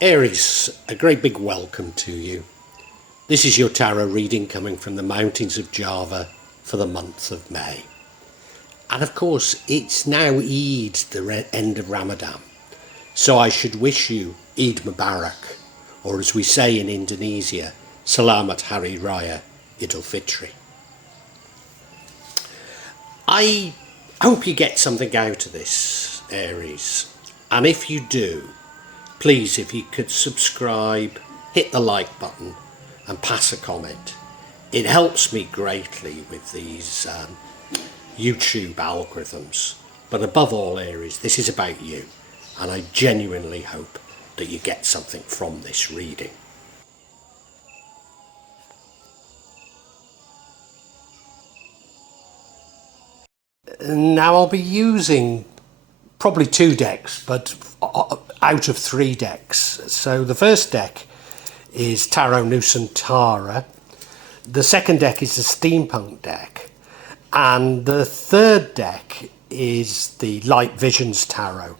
Aries, a great big welcome to you. This is your tarot reading coming from the mountains of Java for the month of May. And of course, it's now Eid, the end of Ramadan. So I should wish you Eid Mubarak, or as we say in Indonesia, Selamat Hari Raya Idul Fitri. I hope you get something out of this, Aries. And if you do, please, if you could subscribe, hit the like button and pass a comment. It helps me greatly with these YouTube algorithms. But above all, Aries, this is about you. And I genuinely hope that you get something from this reading. Now I'll be using probably two decks, but out of three decks. So the first deck is Tarot Nusantara. The second deck is the Steampunk deck. And the third deck is the Light Visions Tarot.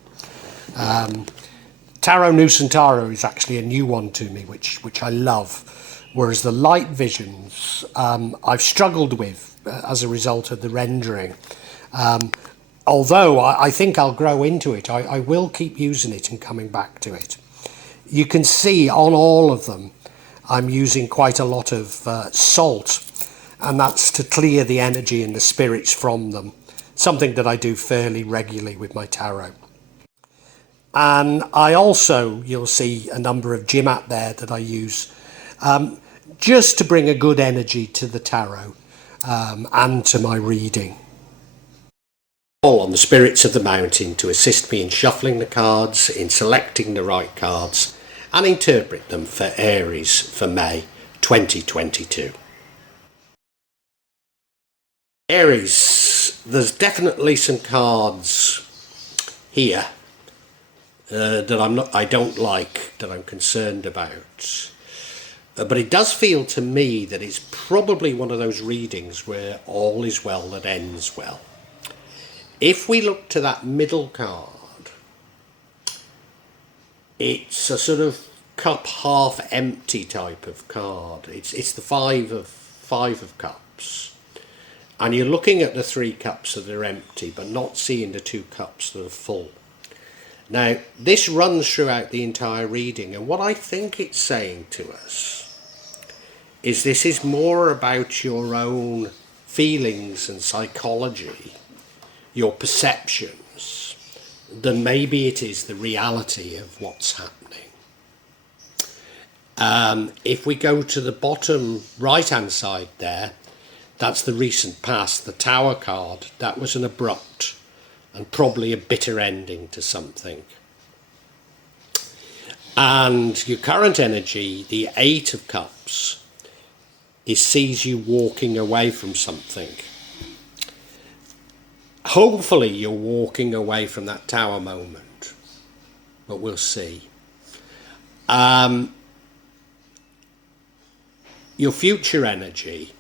Tarot Nusantara is actually a new one to me, which I love. Whereas the Light Visions, I've struggled with as a result of the rendering. Although I think I'll grow into it, I will keep using it and coming back to it. You can see on all of them, I'm using quite a lot of salt, and that's to clear the energy and the spirits from them. Something that I do fairly regularly with my tarot. And I also, you'll see a number of Jimat there that I use, just to bring a good energy to the tarot and to my reading. On the spirits of the mountain to assist me in shuffling the cards, in selecting the right cards, and interpret them for Aries for May 2022. Aries, there's definitely some cards here that I don't like, that I'm concerned about. But it does feel to me that it's probably one of those readings where all is well that ends well. If we look to that middle card, it's a sort of cup half empty type of card. It's the five of cups. And you're looking at the three cups that are empty, but not seeing the two cups that are full. Now, this runs throughout the entire reading, and what I think it's saying to us is this is more about your own feelings and psychology, your perceptions, than maybe it is the reality of what's happening. If we go to the bottom right hand side there, that's the recent past, the Tower card. That was an abrupt and probably a bitter ending to something. And your current energy, the Eight of Cups, sees you walking away from something. Hopefully you're walking away from that Tower moment, but we'll see. Your future energy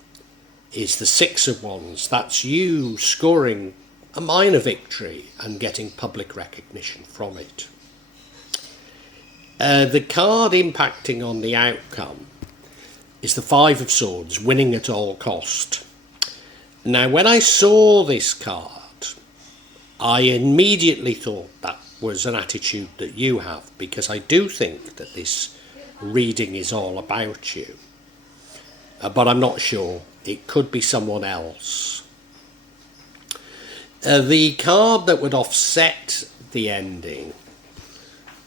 is the Six of Wands. That's you scoring a minor victory and getting public recognition from it. The card impacting on the outcome is the Five of Swords, winning at all cost. Now, when I saw this card, I immediately thought that was an attitude that you have, because I do think that this reading is all about you. But I'm not sure. It could be someone else. The card that would offset the ending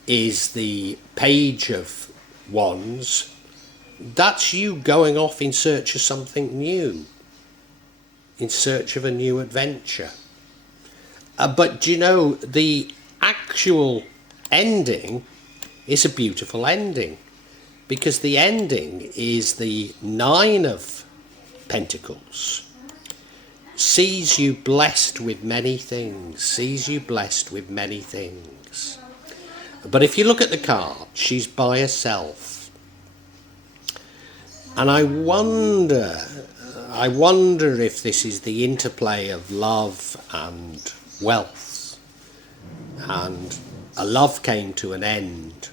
is the Page of Wands. That's you going off in search of something new, in search of a new adventure. But you know, the actual ending is a beautiful ending, because the ending is the Nine of Pentacles. Sees you blessed with many things, sees you blessed with many things. But if you look at the card, she's by herself. And I wonder if this is the interplay of love and wealth. And a love came to an end.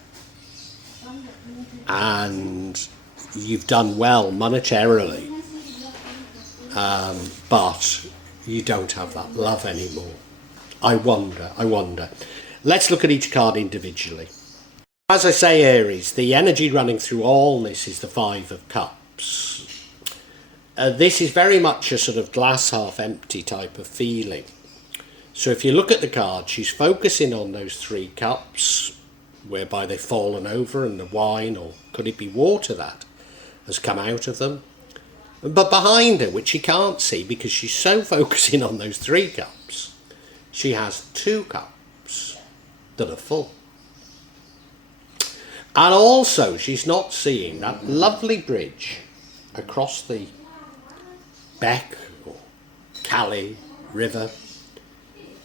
and you've done well monetarily, but you don't have that love anymore. I wonder. Let's look at each card individually. As I say, Aries, the energy running through all this is the Five of Cups. This is very much a sort of glass half empty type of feeling. So if you look at the card, she's focusing on those 3 cups, whereby they've fallen over, and the wine, or could it be water, that has come out of them. But behind her, which she can't see because she's so focusing on those 3 cups, she has 2 cups that are full. And also she's not seeing that lovely bridge across the Beck or Calais River,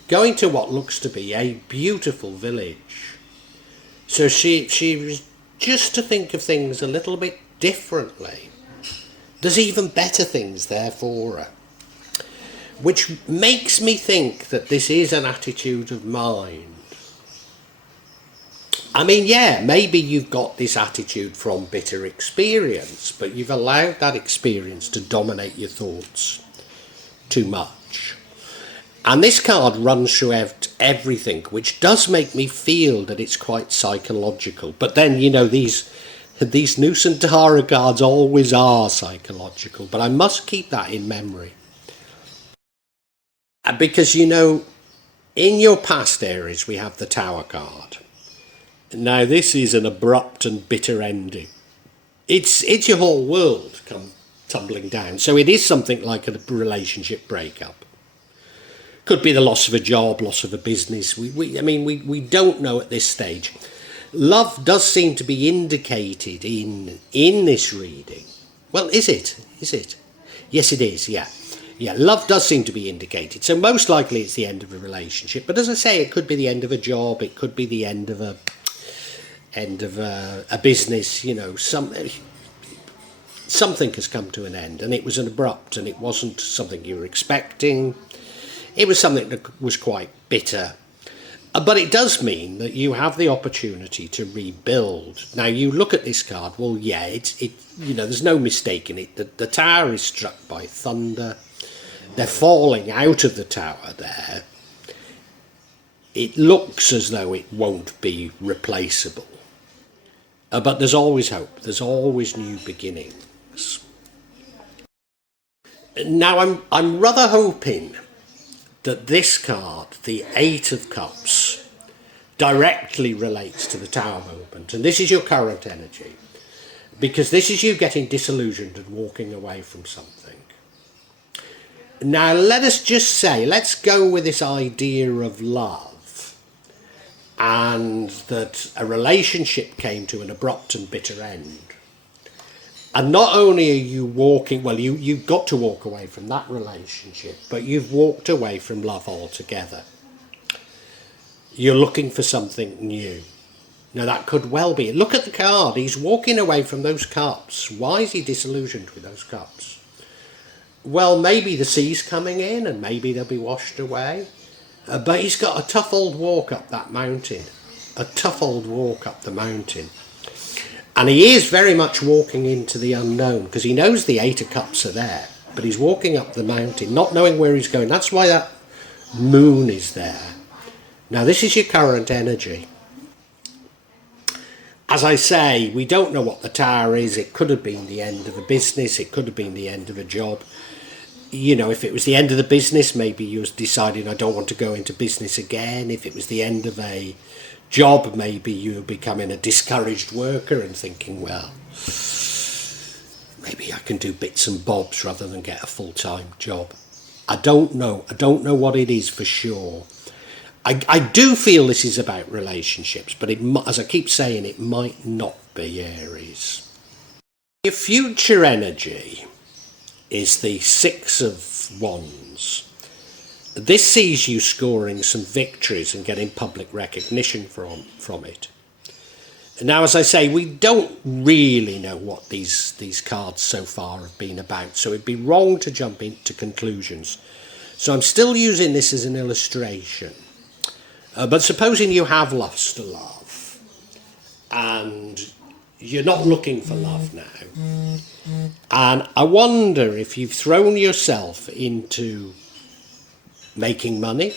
going to what looks to be a beautiful village. So she was just to think of things a little bit differently. There's even better things there for her, which makes me think that this is an attitude of mind. I mean, yeah, maybe you've got this attitude from bitter experience, but you've allowed that experience to dominate your thoughts too much. And this card runs through everything, which does make me feel that it's quite psychological. But then, you know, these nuisance tarot cards always are psychological, but I must keep that in memory. Because, you know, in your past, Aries, we have the Tower card. Now, this is an abrupt and bitter ending. It's your whole world come tumbling down. So it is something like a relationship breakup. Could be the loss of a job, loss of a business. We don't know at this stage. Love does seem to be indicated in this reading. Well, is it? Yes, it is, yeah. Yeah, love does seem to be indicated. So most likely it's the end of a relationship. But as I say, it could be the end of a job. It could be the end of a business. You know, something has come to an end, and it was an abrupt, and it wasn't something you were expecting. It was something that was quite bitter. But it does mean that you have the opportunity to rebuild. Now, you look at this card, well, yeah, you know, there's no mistaking it. The tower is struck by thunder. They're falling out of the tower there. It looks as though it won't be replaceable. But there's always hope. There's always new beginnings. Now, I'm rather hoping that this card, the Eight of Cups, directly relates to the Tower movement. And this is your current energy, because this is you getting disillusioned and walking away from something. Now, let us just say, let's go with this idea of love, and that a relationship came to an abrupt and bitter end. And not only are you walking, well, you've got to walk away from that relationship, but you've walked away from love altogether. You're looking for something new. Now, that could well be. Look at the card. He's walking away from those cups. Why is he disillusioned with those cups? Well, maybe the sea's coming in and maybe they'll be washed away. But he's got a tough old walk up that mountain. A tough old walk up the mountain. And he is very much walking into the unknown, because he knows the Eight of Cups are there, but he's walking up the mountain, not knowing where he's going. That's why that moon is there. Now, this is your current energy. As I say, we don't know what the Tower is. It could have been the end of a business. It could have been the end of a job. You know, if it was the end of the business, maybe you was deciding, I don't want to go into business again. If it was the end of a job, maybe you're becoming a discouraged worker and thinking, well, maybe I can do bits and bobs rather than get a full-time job. I don't know what it is for sure. I do feel this is about relationships, but as I keep saying, it might not be, Aries. Your future energy is the Six of Wands. This sees you scoring some victories and getting public recognition from it. Now, as I say, we don't really know what these cards so far have been about, so it'd be wrong to jump into conclusions. So I'm still using this as an illustration. But supposing you have lost a love and You're not looking for love now. And I wonder if you've thrown yourself into making money,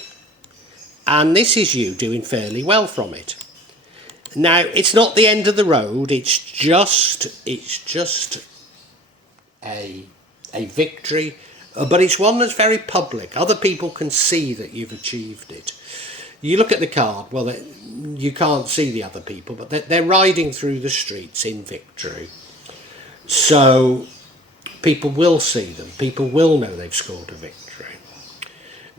and this is you doing fairly well from it. Now, it's not the end of the road, it's just a victory, but it's one that's very public. Other people can see that you've achieved it. You look at the card, well, you can't see the other people, but they're riding through the streets in victory. So people will see them. People will know they've scored a victory.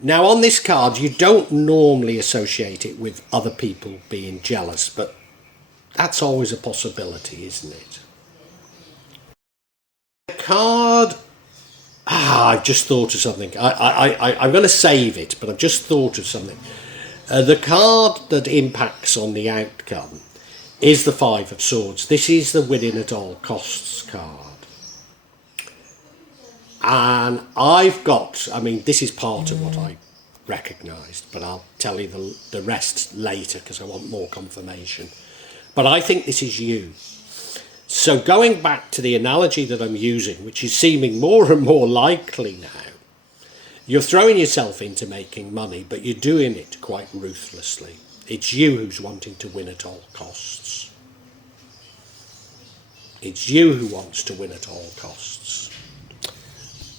Now, on this card, you don't normally associate it with other people being jealous, but that's always a possibility, isn't it? The card... I've just thought of something. I'm going to save it, but I've just thought of something. The card that impacts on the outcome is the Five of Swords. This is the winning at all costs card. And I've got, I mean, this is part of what I recognised, but I'll tell you the rest later because I want more confirmation. But I think this is you. So going back to the analogy that I'm using, which is seeming more and more likely now, you're throwing yourself into making money, but you're doing it quite ruthlessly. It's you who's wanting to win at all costs. It's you who wants to win at all costs.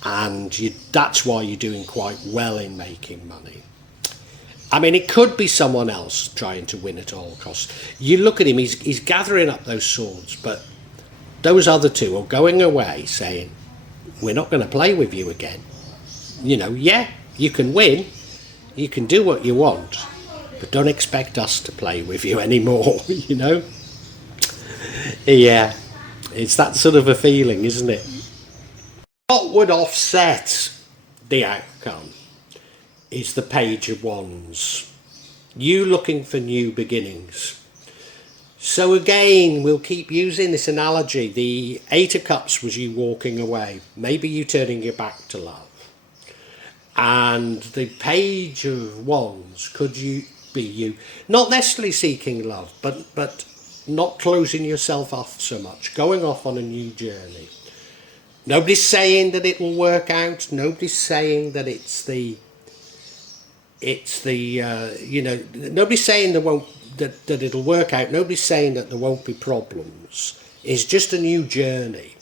And that's why you're doing quite well in making money. I mean, it could be someone else trying to win at all costs. You look at him, he's gathering up those swords, but those other two are going away saying, we're not going to play with you again. You know, yeah, you can win, you can do what you want, but don't expect us to play with you anymore, you know? Yeah, it's that sort of a feeling, isn't it? What would offset the outcome is the Page of Wands. You looking for new beginnings. So again, we'll keep using this analogy. The Eight of Cups was you walking away, maybe you turning your back to love. And the Page of Wands could be you not necessarily seeking love, but not closing yourself off so much, going off on a new journey. Nobody's saying that it will work out. Nobody's saying that nobody's saying that it'll work out. Nobody's saying that there won't be problems. It's just a new journey,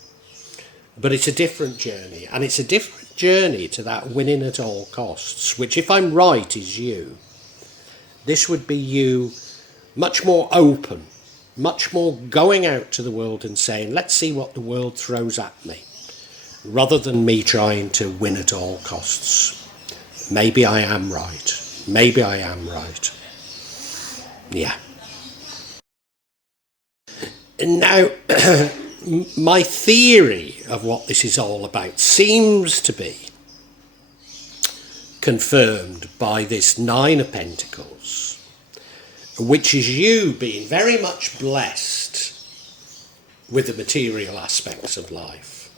but it's a different journey, and it's a different journey to that winning at all costs, which, if I'm right, is you. This would be you much more open, much more going out to the world and saying, let's see what the world throws at me, rather than me trying to win at all costs. Maybe I am right. Maybe I am right. Yeah. Now, my theory of what this is all about seems to be confirmed by this Nine of Pentacles, which is you being very much blessed with the material aspects of life.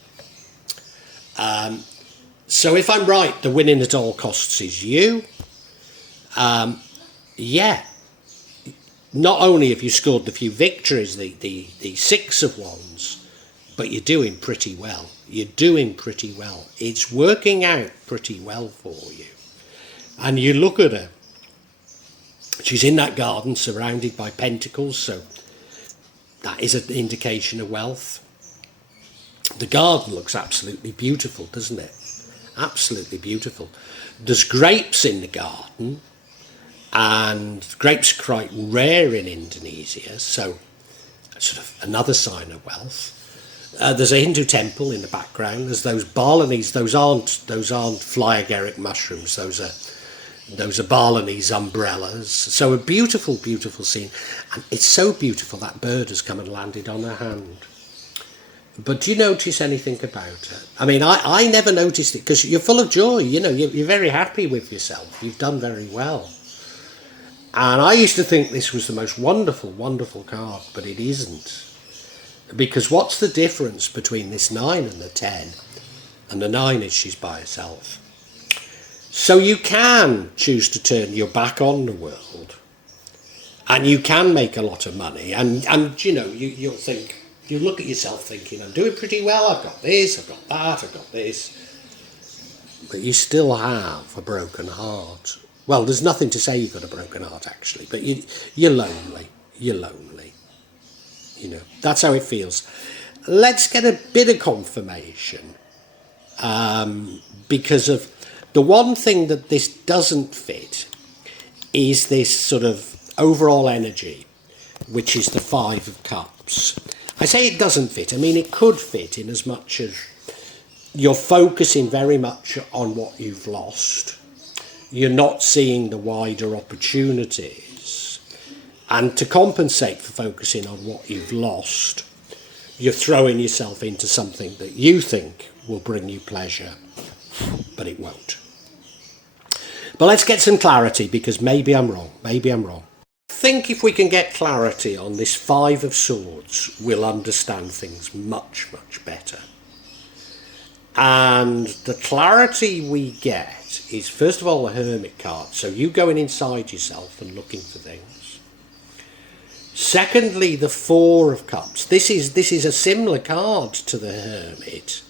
So if I'm right, the winning at all costs is you. Yeah. Not only have you scored the few victories, the Six of Wands, but you're doing pretty well. You're doing pretty well. It's working out pretty well for you. And you look at her. She's in that garden surrounded by pentacles, so that is an indication of wealth. The garden looks absolutely beautiful, doesn't it? Absolutely beautiful. There's grapes in the garden, and grapes are quite rare in Indonesia, so sort of another sign of wealth. There's a Hindu temple in the background. There's those Balinese. Those aren't fly agaric mushrooms. Those are Balinese umbrellas. So a beautiful, beautiful scene, and it's so beautiful that bird has come and landed on her hand. But do you notice anything about it? I mean, I never noticed it because you're full of joy. You know, you're very happy with yourself. You've done very well. And I used to think this was the most wonderful, wonderful card, but it isn't. Because what's the difference between this 9 and the 10? And the 9 is she's by herself. So you can choose to turn your back on the world, and you can make a lot of money. And you know, you'll think, You look at yourself thinking, I'm doing pretty well, I've got this, I've got that, I've got this. But you still have a broken heart. Well, there's nothing to say you've got a broken heart, actually, but you're lonely. You're lonely. You know, that's how it feels. Let's get a bit of confirmation, because of the one thing that this doesn't fit is this sort of overall energy, which is the Five of Cups. I say it doesn't fit. I mean, it could fit in as much as you're focusing very much on what you've lost. You're not seeing the wider opportunities. And to compensate for focusing on what you've lost, you're throwing yourself into something that you think will bring you pleasure, but it won't. But let's get some clarity, because maybe I'm wrong. Maybe I'm wrong. I think if we can get clarity on this Five of Swords, we'll understand things much, much better. And the clarity we get is, first of all, the Hermit card. So you going inside yourself and looking for things. Secondly, the Four of Cups. This is a similar card to the Hermit.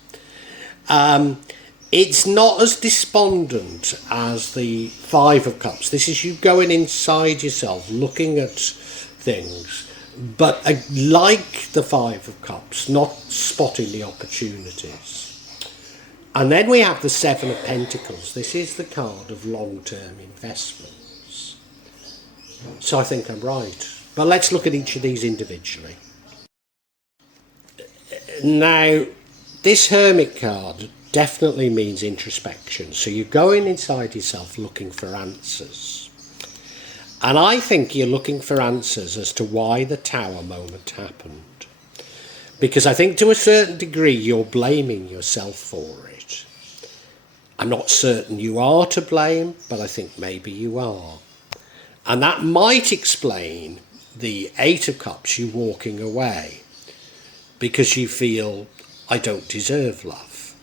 It's not as despondent as the Five of Cups. This is you going inside yourself, looking at things, but like the Five of Cups, not spotting the opportunities. And then we have the Seven of Pentacles. This is the card of long-term investments. So I think I'm right. But let's look at each of these individually. Now, this Hermit card definitely means introspection. So you're going inside yourself looking for answers. And I think you're looking for answers as to why the Tower moment happened. Because I think to a certain degree you're blaming yourself for it. I'm not certain you are to blame, but I think maybe you are. And that might explain the Eight of Cups, you walking away because you feel, I don't deserve love.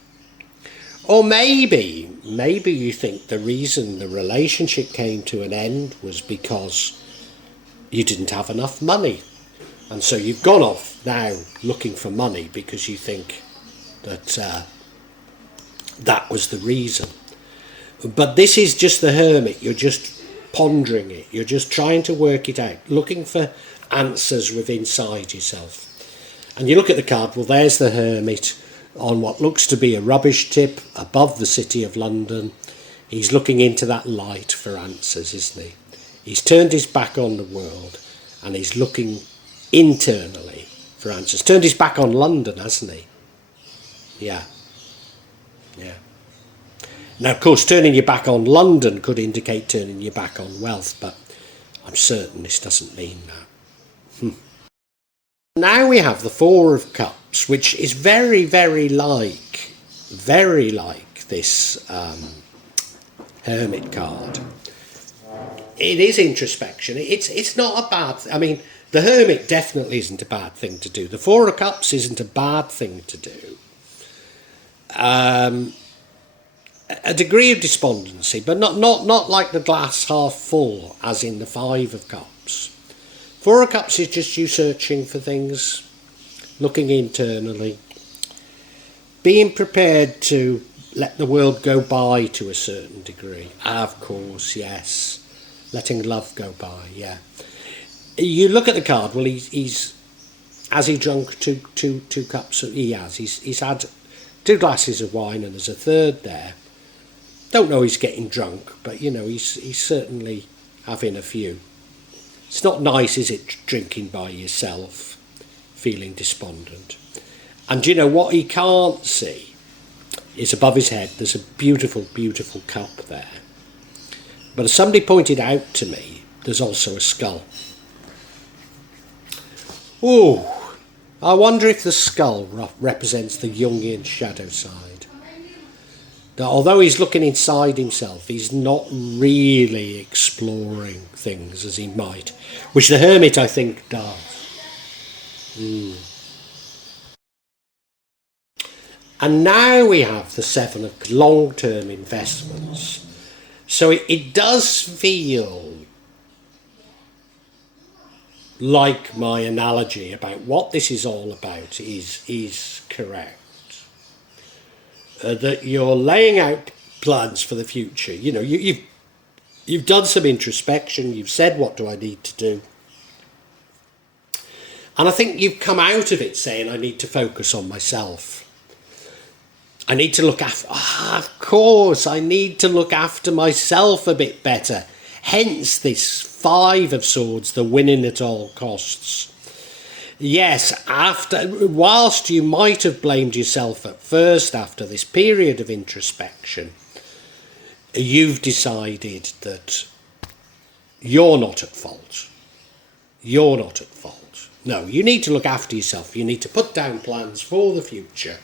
Or maybe you think the reason the relationship came to an end was because you didn't have enough money. And so you've gone off now looking for money because you think that that was the reason. But this is just the Hermit. You're just pondering it. You're just trying to work it out, looking for answers within inside yourself. And you look at the card, well, there's the Hermit on what looks to be a rubbish tip above the City of London. He's looking into that light for answers, isn't he? He's turned his back on the world and he's looking internally for answers. Turned his back on London, hasn't he? Yeah. Now, of course, turning your back on London could indicate turning your back on wealth, but I'm certain this doesn't mean that. Now we have the Four of Cups, which is very, very like this Hermit card. It is introspection. It's not a bad thing. I mean, the Hermit definitely isn't a bad thing to do. The Four of Cups isn't a bad thing to do. A degree of despondency, but not like the glass half full, as in the Five of Cups. Four of Cups is just you searching for things, looking internally, being prepared to let the world go by to a certain degree. Of course, yes. Letting love go by, yeah. You look at the card, well, has he drunk two cups? He has. He's had 2 glasses of wine and there's a third there. Don't know he's getting drunk, but you know, he's certainly having a few. It's not nice, is it, drinking by yourself, feeling despondent. And you know what he can't see is above his head there's a beautiful, beautiful cup there. But as somebody pointed out to me, there's also a skull. Ooh, I wonder if the skull represents the Jungian shadow side. That although he's looking inside himself, he's not really exploring things as he might, which the Hermit, I think, does. And now we have the Seven of long-term investments. So it does feel like my analogy about what this is all about is correct. That you're laying out plans for the future. You know, you've done some introspection. You've said, what do I need to do? And I think you've come out of it saying, I need to focus on myself. I need to look after, of course, I need to look after myself a bit better. Hence this Five of Swords, the winning at all costs. Yes, whilst you might have blamed yourself at first after this period of introspection, you've decided that you're not at fault. You're not at fault. No, you need to look after yourself. You need to put down plans for the future.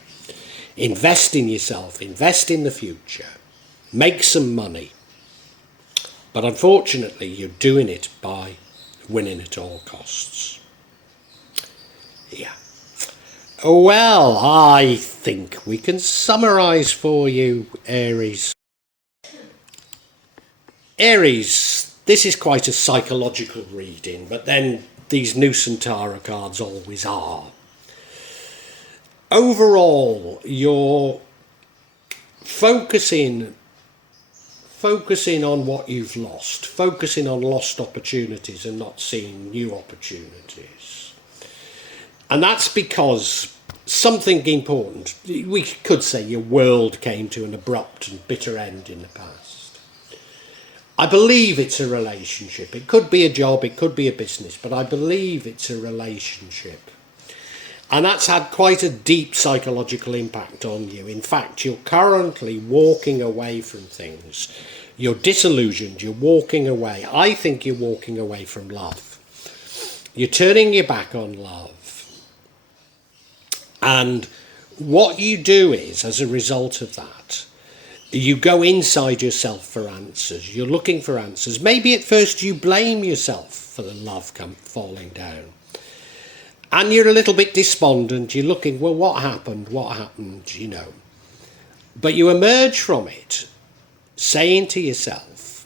Invest in yourself. Invest in the future. Make some money. But unfortunately, you're doing it by winning at all costs. Yeah. Well, I think we can summarise for you, Aries. Aries, this is quite a psychological reading, but then these Nusantara cards always are. Overall, you're focusing on what you've lost, focusing on lost opportunities and not seeing new opportunities. And that's because something important, we could say your world came to an abrupt and bitter end in the past. I believe it's a relationship. It could be a job, it could be a business, but I believe it's a relationship. And that's had quite a deep psychological impact on you. In fact, you're currently walking away from things. You're disillusioned, you're walking away. I think you're walking away from love. You're turning your back on love. And what you do is, as a result of that, you go inside yourself for answers. You're looking for answers. Maybe at first you blame yourself for the love falling down. And you're a little bit despondent. You're looking, well, what happened, you know. But you emerge from it saying to yourself,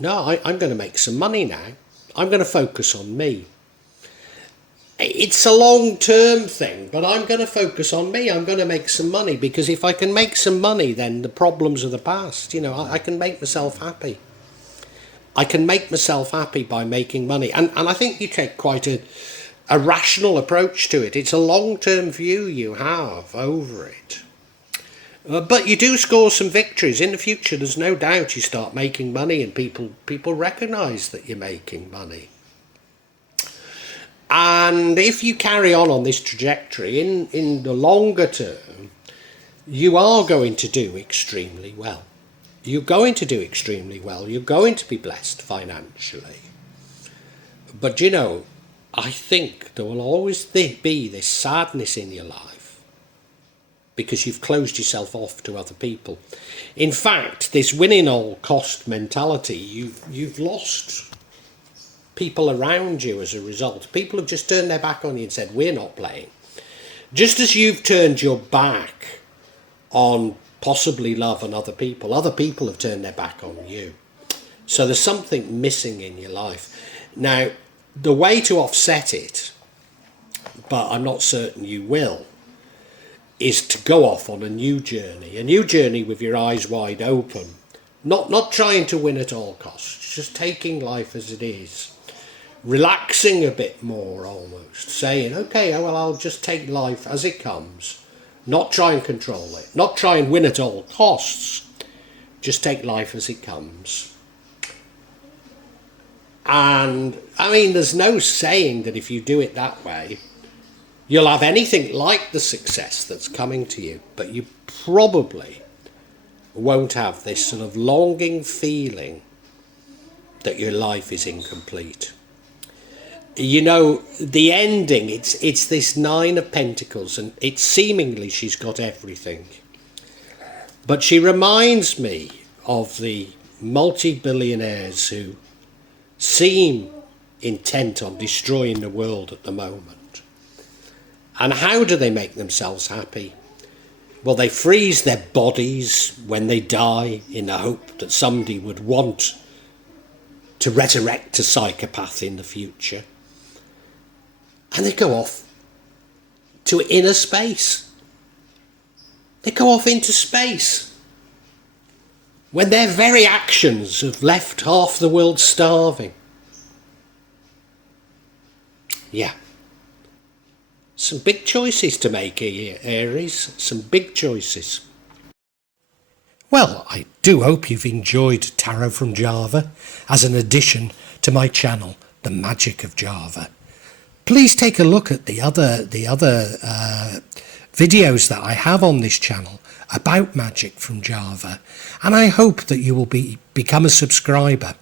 no, I'm going to make some money now. I'm going to focus on me. It's a long-term thing, but I'm going to focus on me. I'm going to make some money, because if I can make some money, then the problems of the past, you know, I can make myself happy. I can make myself happy by making money. And I think you take quite a rational approach to it. It's a long-term view you have over it. But you do score some victories. In the future, there's no doubt you start making money and people recognise that you're making money. And if you carry on this trajectory, in the longer term, you are going to do extremely well. You're going to do extremely well. You're going to be blessed financially. But, you know, I think there will always be this sadness in your life because you've closed yourself off to other people. In fact, this winning all cost mentality, you've lost people around you as a result. People have just turned their back on you and said, we're not playing. Just as you've turned your back on possibly love and other people have turned their back on you. So there's something missing in your life. Now, the way to offset it, but I'm not certain you will, is to go off on a new journey with your eyes wide open, not trying to win at all costs, just taking life as it is. Relaxing a bit more, almost saying, okay, well, I'll just take life as it comes, not try and control it, not try and win at all costs, just take life as it comes. And I mean, there's no saying that if you do it that way you'll have anything like the success that's coming to you, but you probably won't have this sort of longing feeling that your life is incomplete. You know, the ending, it's this Nine of Pentacles, and it's seemingly she's got everything. But she reminds me of the multi-billionaires who seem intent on destroying the world at the moment. And how do they make themselves happy? Well, they freeze their bodies when they die in the hope that somebody would want to resurrect a psychopath in the future. And they go off to inner space. They go off into space. When their very actions have left half the world starving. Yeah. Some big choices to make here, Aries. Some big choices. Well, I do hope you've enjoyed Tarot from Java as an addition to my channel, The Magic of Java. Please take a look at the other videos that I have on this channel about magic from Java, and I hope that you will become a subscriber.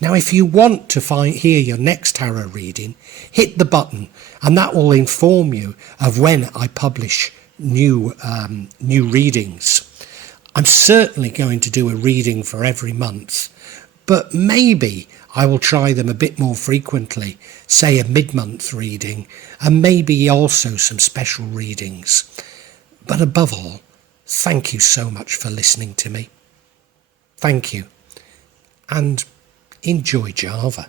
Now, if you want to hear your next tarot reading, hit the button, and that will inform you of when I publish new readings. I'm certainly going to do a reading for every month, but maybe I will try them a bit more frequently, say a mid-month reading, and maybe also some special readings. But above all, thank you so much for listening to me. Thank you, and enjoy Java.